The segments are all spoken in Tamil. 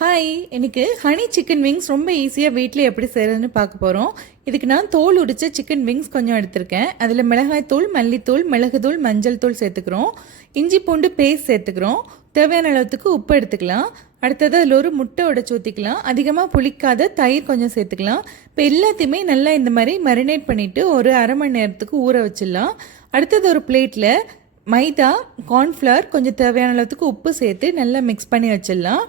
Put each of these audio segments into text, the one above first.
ஹாய், எனக்கு ஹனி சிக்கன் விங்ஸ் ரொம்ப ஈஸியாக வீட்டில் எப்படி செய்கிறதுன்னு பார்க்க போகிறோம். இதுக்கு நான் தோல் உரித்த சிக்கன் விங்ஸ் கொஞ்சம் எடுத்திருக்கேன். அதில் மிளகாய்த்தூள், மல்லித்தூள், மிளகுத்தூள், மஞ்சள் தூள் சேர்த்துக்கிறோம். இஞ்சி பூண்டு பேஸ்ட் சேர்த்துக்கிறோம். தேவையான அளவுக்கு உப்பு எடுத்துக்கலாம். அடுத்தது அதில் ஒரு முட்டை உடைச்சி ஊற்றிக்கலாம். அதிகமாக புளிக்காத தயிர் கொஞ்சம் சேர்த்துக்கலாம். இப்போ எல்லாத்தையுமே நல்லா இந்த மாதிரி மரினேட் பண்ணிவிட்டு ஒரு அரை மணி நேரத்துக்கு ஊற வச்சிடலாம். அடுத்தது ஒரு பிளேட்டில் மைதா, கார்ன்ஃப்ளவர், கொஞ்சம் தேவையான அளவுக்கு உப்பு சேர்த்து நல்லா மிக்ஸ் பண்ணி வச்சிடலாம்.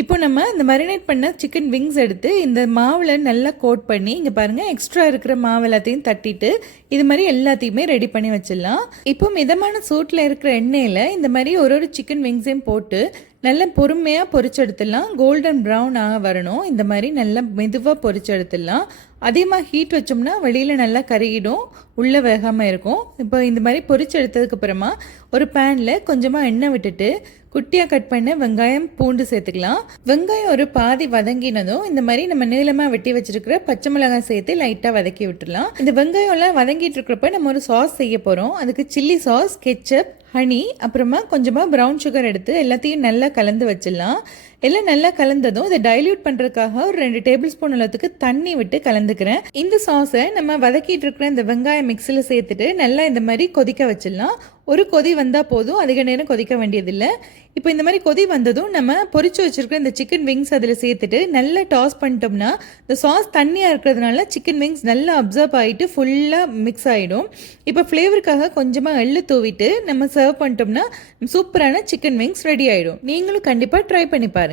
இப்போ நம்ம இந்த மரினேட் பண்ண சிக்கன் விங்ஸ் எடுத்து இந்த மாவில் நல்லா கோட் பண்ணி, இங்கே பாருங்கள், எக்ஸ்ட்ரா இருக்கிற மாவு எல்லாத்தையும் தட்டிட்டு இது மாதிரி எல்லாத்தையுமே ரெடி பண்ணி வச்சிடலாம். இப்போ மிதமான சூட்டில் இருக்கிற எண்ணெயில் இந்த மாதிரி ஒரு சிக்கன் விங்ஸையும் போட்டு நல்லா பொறுமையாக பொரிச்செடுத்துடலாம். கோல்டன் ப்ரௌன் ஆக வரணும். இந்த மாதிரி நல்லா மெதுவாக பொரிச்செடுத்துடலாம். அதிகமாக ஹீட் வச்சோம்னா வெளியில் நல்லா கருகிடும், உள்ளே வேகாமல் இருக்கும். இப்போ இந்த மாதிரி பொரிச்செடுத்ததுக்கு அப்புறமா ஒரு பேனில் கொஞ்சமாக எண்ணெய் விட்டுட்டு குட்டியாக கட் பண்ண வெங்காயம், பூண்டு சேர்த்துக்கலாம். வெங்காயம் ஒரு பாதி வதங்கினதும் இந்த மாதிரி நம்ம நீளமாக வெட்டி வச்சிருக்கிற பச்சை மிளகாய் சேர்த்து லைட்டாக வதக்கி விட்டுடலாம். இந்த வெங்காயம்லாம் வதங்கிட்டு இருக்கிறப்ப நம்ம ஒரு சாஸ் செய்ய போகிறோம். அதுக்கு சில்லி சாஸ், கெச்சப், ஹனி, அப்புறமா கொஞ்சமாக ப்ரௌன் சுகர் எடுத்து எல்லாத்தையும் நல்லா கலந்து வச்சிடலாம். எல்லாம் நல்லா கலந்ததும் இதை டைல்யூட் பண்ணுறதுக்காக ஒரு 2 டேபிள் ஸ்பூன் அளவுக்கு தண்ணி விட்டு கலந்துக்கிறேன். இந்த சாஸை நம்ம வதக்கிட்டு இருக்கிற இந்த வெங்காயம் மிக்ஸில் சேர்த்துட்டு நல்லா இந்த மாதிரி கொதிக்க வச்சிடலாம். ஒரு கொதி வந்தால் போதும், அதிக நேரம் கொதிக்க வேண்டியதில்லை. இப்போ இந்த மாதிரி கொதி வந்ததும் நம்ம பொரிச்சு வச்சுருக்கிற இந்த சிக்கன் விங்ஸ் அதில் சேர்த்துட்டு நல்லா டாஸ் பண்ணிட்டோம்னா இந்த சாஸ் தண்ணியாக இருக்கிறதுனால சிக்கன் விங்ஸ் நல்லா அப்சர்வ் ஆகிட்டு ஃபுல்லாக மிக்ஸ் ஆகிடும். இப்போ ஃப்ளேவருக்காக கொஞ்சமாக எள்ளு தூவிட்டு நம்ம சர்வ் பண்ணிட்டோம்னா சூப்பரான சிக்கன் விங்ஸ் ரெடி ஆகிடும். நீங்களும் கண்டிப்பாக ட்ரை பண்ணி பாருங்கள்.